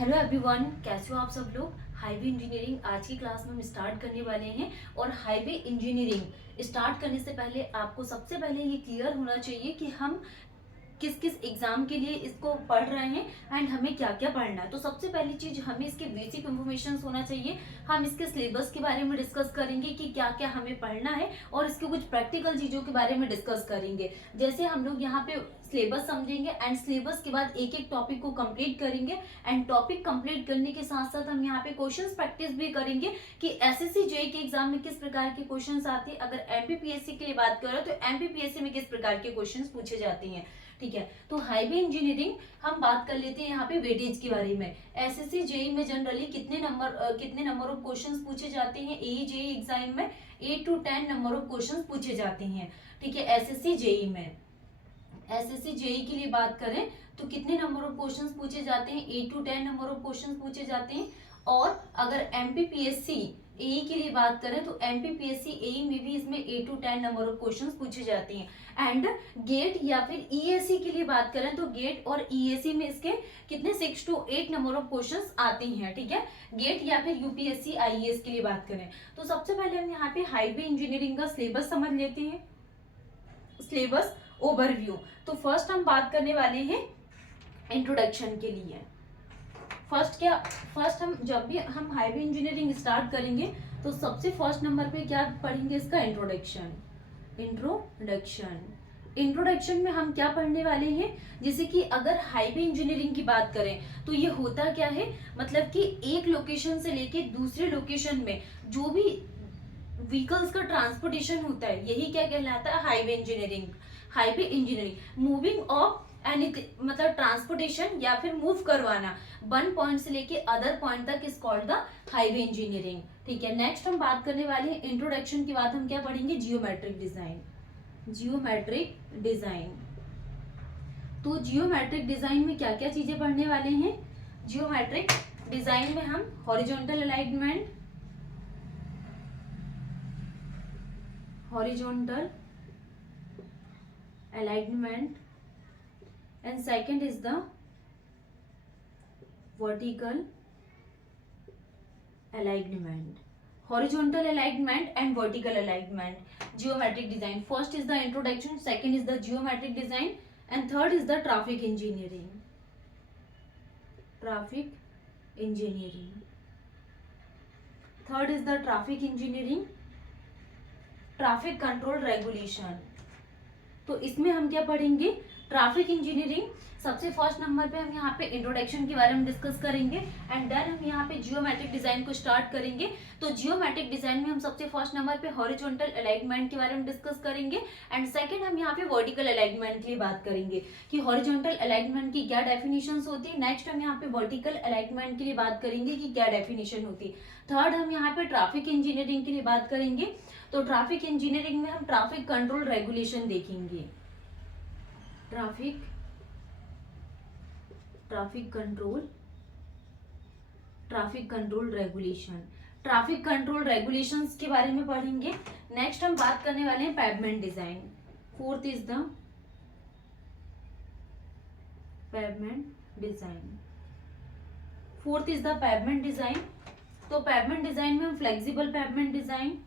Hello everyone, कैसे हो आप सब लोग। हाईवे इंजीनियरिंग आज की क्लास में हम स्टार्ट करने वाले हैं। और हाईवे इंजीनियरिंग स्टार्ट करने से पहले आपको सबसे पहले ये क्लियर होना चाहिए कि हम किस किस एग्जाम के लिए इसको पढ़ रहे हैं एंड हमें क्या क्या पढ़ना है। तो सबसे पहली चीज हमें इसके बेसिक इन्फॉर्मेशन होना चाहिए। हम इसके सिलेबस के बारे में डिस्कस करेंगे कि क्या क्या हमें पढ़ना है और इसके कुछ प्रैक्टिकल चीजों के बारे में डिस्कस करेंगे। जैसे हम लोग यहाँ पे सिलेबस समझेंगे एंड सिलेबस के बाद एक एक टॉपिक को कंप्लीट करेंगे। एंड टॉपिक कंप्लीट करने के साथ साथ हम यहाँ पे क्वेश्चंस प्रैक्टिस भी करेंगे कि एसएससी जेई के एग्जाम में किस प्रकार के क्वेश्चंस आते हैं। अगर एमपीपीएससी के लिए बात करें तो एमपीपीएससी में किस प्रकार के क्वेश्चंस पूछे जाते हैं। ठीक है, तो हाईवे इंजीनियरिंग हम बात कर लेते हैं यहाँ पे वेटेज के बारे में। एसएससी जेई में जनरली कितने नंबर ऑफ क्वेश्चंस पूछे जाते हैं। एई जेई एग्जाम में 8 to 10 नंबर ऑफ क्वेश्चंस पूछे जाते हैं। ठीक है, एसएससी जेई में, एसएससी जेई के लिए बात करें तो कितने नंबर ऑफ क्वेश्चंस पूछे जाते हैं, 8 to 10 नंबर ऑफ क्वेश्चंस पूछे जाते हैं। और अगर एमपीपीएससी एई के लिए बात करें तो एमपीपीएससी एई में भी इसमें 8 to 10 नंबर ऑफ क्वेश्चंस पूछे जाते हैं। एंड गेट या फिर ईएसी के लिए बात करें तो गेट और ईएसी में इसके कितने 6 to 8 नंबर ऑफ क्वेश्चंस आते हैं। ठीक है, गेट या फिर यूपीएससी आईएएस के लिए बात करें तो सबसे पहले हम यहाँ पे हाईवे इंजीनियरिंग का सिलेबस समझ लेते हैं। Syllabus overview. तो फर्स्ट हम बात करने वाले हैं इंट्रोडक्शन के लिए। फर्स्ट हम जब भी हम हाईवे इंजीनियरिंग स्टार्ट करेंगे तो सबसे फर्स्ट नंबर पे क्या पढ़ेंगे, इसका इंट्रोडक्शन। इंट्रोडक्शन में हम क्या पढ़ने वाले हैं, जैसे कि अगर हाईवे इंजीनियरिंग की बात करें तो ये होता क्या है, मतलब कि एक लोकेशन से लेके दूसरे लोकेशन में जो भी व्हीकल्स का ट्रांसपोर्टेशन होता है यही क्या कहलाता है, highway engineering. Highway engineering moving of any, मतलब ट्रांसपोर्टेशन या फिर मूव करवाना वन पॉइंट से लेके अदर पॉइंट तक is called the highway engineering. ठीक है, नेक्स्ट हम बात करने वाले हैं इंट्रोडक्शन के बाद हम क्या पढ़ेंगे, जियोमेट्रिक डिजाइन। जियोमेट्रिक डिजाइन, तो जियोमेट्रिक डिजाइन में क्या क्या चीजें पढ़ने वाले हैं। जियोमेट्रिक डिजाइन में हम horizontal alignment, horizontal alignment and second is the vertical alignment. Horizontal alignment and vertical alignment, geometric design. First is the introduction, second is the geometric design and third is the traffic engineering. Traffic engineering, third is the traffic engineering, traffic control regulation. तो इसमें हम क्या पढ़ेंगे, traffic engineering. सबसे first number पे हम यहाँ पे इंट्रोडक्शन के बारे में डिस्कस करेंगे एंड देन हम यहाँ पे जियोमेट्रिक डिजाइन को स्टार्ट करेंगे। तो जियोमेट्रिक डिजाइन में हम सबसे फर्स्ट नंबर पे हॉरिजॉन्टल अलाइनमेंट के बारे में डिस्कस करेंगे एंड सेकंड हम यहाँ पे वर्टिकल अलाइनमेंट की बात करेंगे कि हॉरिजॉन्टल अलाइनमेंट की क्या डेफिनेशन होती है। नेक्स्ट हम यहाँ पे वर्टिकल अलाइनमेंट के लिए बात करेंगे कि क्या डेफिनेशन होती है। थर्ड हम यहाँ पे ट्रैफिक इंजीनियरिंग के लिए बात करेंगे। तो ट्रैफिक इंजीनियरिंग में हम ट्रैफिक कंट्रोल रेगुलेशन देखेंगे। Traffic control regulation, traffic control regulations के बारे में पढ़ेंगे। नेक्स्ट हम बात करने वाले हैं pavement design. Fourth is the pavement design. Fourth is the pavement design. तो पेवमेंट डिजाइन में हम flexible pavement design,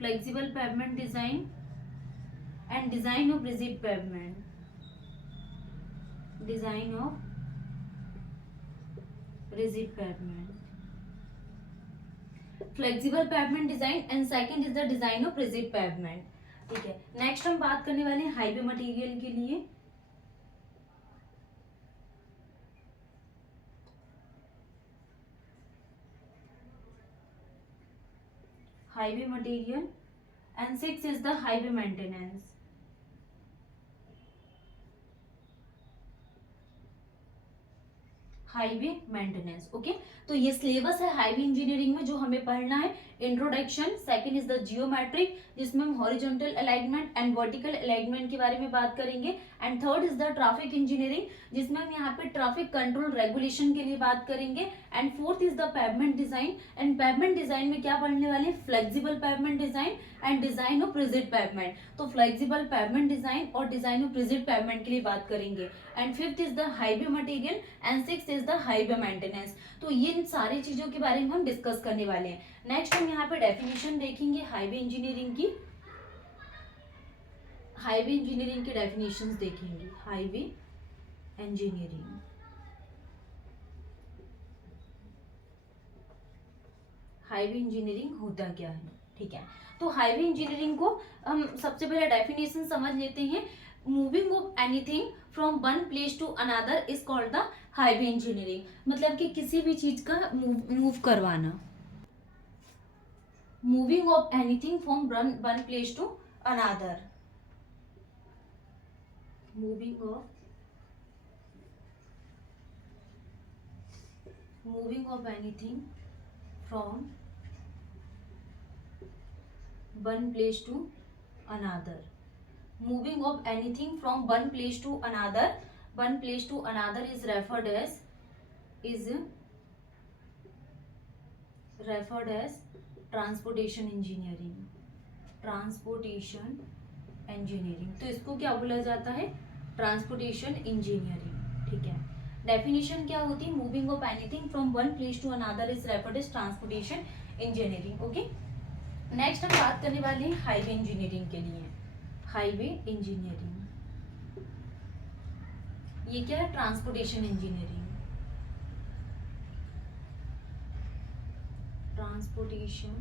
flexible pavement design and design of rigid pavement, design of rigid pavement, flexible pavement design and second is the design of rigid pavement। ठीक है, next हम बात करने वाले हैं हाईवे मटेरियल के लिए। Highway material and six is the highway maintenance. Highway maintenance, okay. तो ये सिलेबस है हाईवे इंजीनियरिंग में जो हमें पढ़ना है। Introduction, second is the geometric जिसमें हम horizontal alignment and vertical alignment के बारे में बात करेंगे, and third is the traffic engineering जिसमें हम यहाँ पे ट्रैफिक कंट्रोल रेगुलेशन के लिए बात करेंगे, and fourth is the pavement design, and pavement design में क्या पढ़ने वाले हैं, flexible pavement design and design of rigid pavement. तो फ्लेक्सिबल पेवमेंट डिजाइन और डिजाइन ऑफ रिजिड पेवमेंट के लिए बात करेंगे, and fifth is the highway material and sixth is the highway maintenance. तो ये इन सारी चीजों के बारे में हम डिस्कस करने वाले हैं। नेक्स्ट हम यहाँ पे डेफिनेशन देखेंगे हाईवे इंजीनियरिंग की, हाईवे इंजीनियरिंग की डेफिनेशंस देखेंगे। हाईवे इंजीनियरिंग, हाईवे इंजीनियरिंग होता क्या है, ठीक है। तो हाईवे इंजीनियरिंग को हम सबसे पहले डेफिनेशन समझ लेते हैं। Moving of anything from one place to another is called the highway engineering. मतलब कि किसी भी चीज का मूव करवाना, moving of anything from one place to another, moving of anything from one place to another, moving of anything from one place to another, one place to another is referred as transportation engineering, transportation engineering। तो इसको क्या बोला जाता है, transportation engineering, ठीक है। Definition क्या होती है, moving of anything from one place to another is referred as transportation engineering, okay. Next हम बात करने वाले हैं हाईवे इंजीनियरिंग के लिए। हाईवे इंजीनियरिंग ये क्या है, transportation engineering, transportation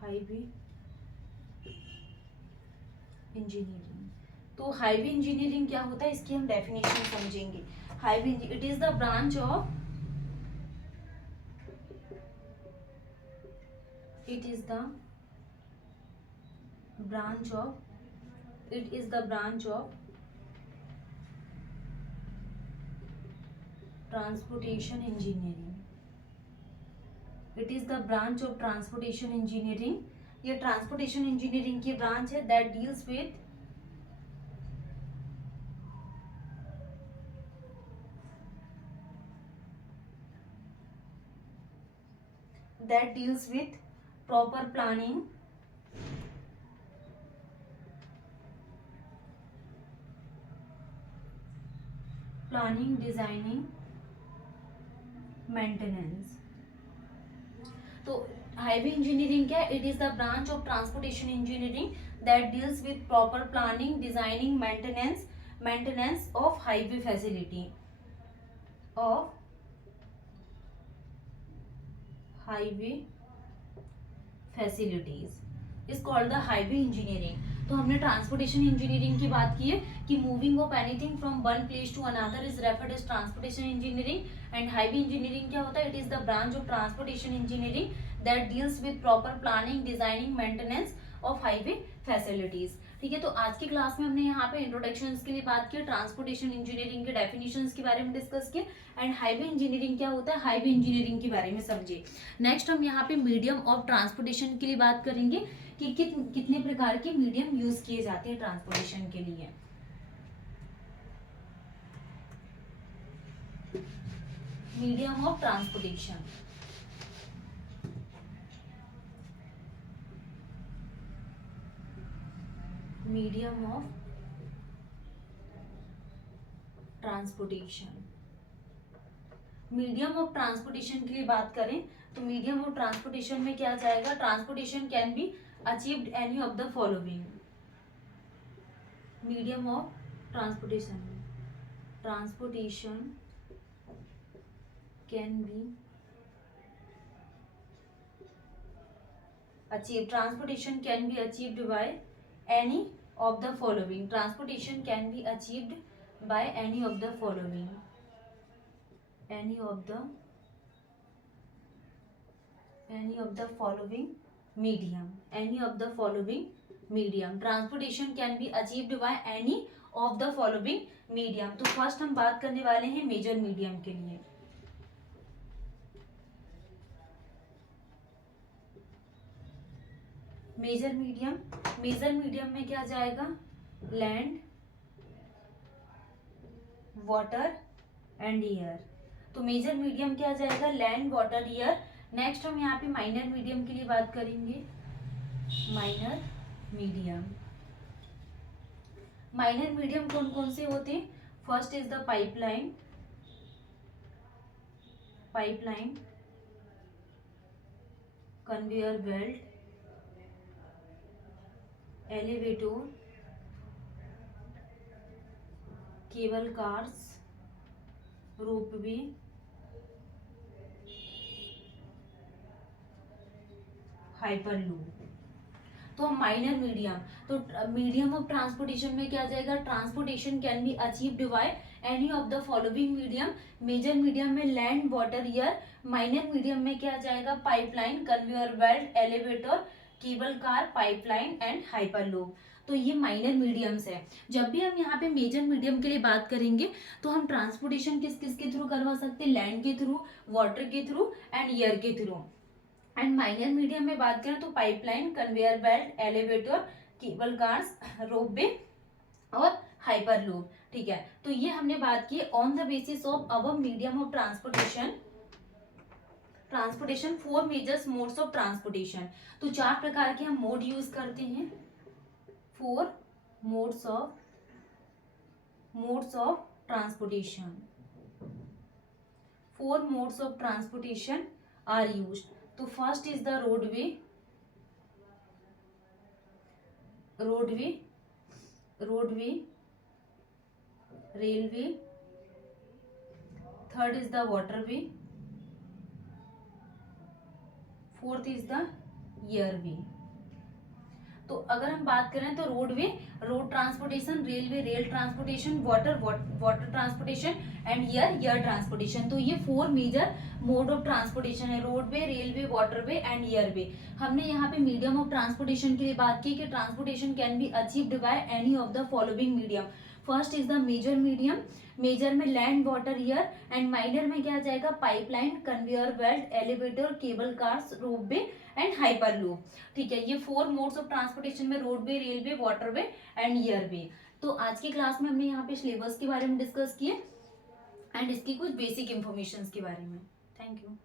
highway engineering. तो हाईवे इंजीनियरिंग क्या होता है, इसकी हम डेफिनेशन समझेंगे। Highway it is the branch of, it is the branch of, it is the branch of transportation engineering, it is the branch of transportation engineering. ये transportation engineering की branch है that deals with proper planning, designing, maintenance। तो highway engineering क्या है, it is the branch of transportation engineering that deals with proper planning, designing, maintenance of highway facility, of highway facilities is called the highway engineering. तो हमने transportation engineering की बात की है कि moving of anything from one place to another is referred as transportation engineering, and highway engineering क्या होता है, it is the branch of transportation engineering that deals with proper planning, designing, maintenance of highway facilities, ठीक है। तो आज की class में हमने यहाँ पे इंट्रोडक्शंस के लिए बात की, ट्रांसपोर्टेशन इंजीनियरिंग के डेफिनेशंस के बारे में डिस्कस किया, एंड हाईवे इंजीनियरिंग क्या होता है, हाईवे इंजीनियरिंग के बारे में समझे। नेक्स्ट हम यहाँ पे मीडियम ऑफ ट्रांसपोर्टेशन के लिए बात करेंगे कि कितने प्रकार के मीडियम यूज किए जाते हैं ट्रांसपोर्टेशन के लिए। Medium of transportation, medium of transportation, medium of transportation के लिए बात करें तो मीडियम ऑफ ट्रांसपोर्टेशन में क्या जाएगा, transportation can be achieved any of the following. Medium of transportation, transportation can B achieved, transportation can be achieved by any of the following, transportation can be achieved by any of the following, any of the following medium, any of the following medium. Transportation can be achieved by any of the following medium. तो first हम बात करने वाले हैं major medium के लिए। Major medium में क्या जाएगा, लैंड, वाटर एंड एयर। तो मेजर मीडियम क्या जाएगा, लैंड, वाटर, एयर। नेक्स्ट हम यहाँ पे माइनर मीडियम के लिए बात करेंगे। माइनर मीडियम कौन कौन से होते हैं, first is the pipeline, conveyor belt, elevator, cable cars, ropeway, hyperloop. तो हम माइनर मीडियम, तो मीडियम ऑफ ट्रांसपोर्टेशन में क्या जाएगा, transportation can be achieved by any of the following medium. Major medium में land, water, air. Minor medium में क्या जाएगा, pipeline, conveyor belt, elevator, cable car, pipeline and hyperloop. तो ये माइनर मीडियम्स है। जब भी हम यहाँ पे मेजर मीडियम के लिए बात करेंगे तो हम ट्रांसपोर्टेशन किस किस के थ्रू करवा सकते हैं, लैंड के थ्रू, वाटर के थ्रू एंड एयर के थ्रू। एंड माइनर मीडियम में बात करें तो pipeline, conveyor belt, elevator, cable cars, ropeway और हाइपरलूप। ठीक है, तो ये हमने बात की on the basis of our medium of transportation. 4 major modes of transportation. तो 4 प्रकार के हम मोड यूज करते हैं। 4 modes of transportation. 4 modes of transportation are used. तो first is the roadway, railway. Third is the waterway. Fourth is the airway. तो अगर हम बात करें तो roadway, road transportation, railway, rail transportation, water transportation and air transportation. तो ये 4 major mode of transportation है, roadway, railway, waterway and airway. हमने यहाँ पे मीडियम ऑफ ट्रांसपोर्टेशन के लिए बात की कि transportation can be achieved by any of the following medium. First is the major medium, major में land, water, air. And minor में क्या जाएगा, pipeline, conveyor belt, elevator, cable cars, ropeway and hyperloop. ठीक है, ये 4 मोड्स ऑफ ट्रांसपोर्टेशन में roadway, railway, waterway and airway. तो आज की क्लास में हमने यहाँ पे सिलेबस के बारे में डिस्कस किए एंड इसकी कुछ बेसिक इंफॉर्मेशन के बारे में। Thank you.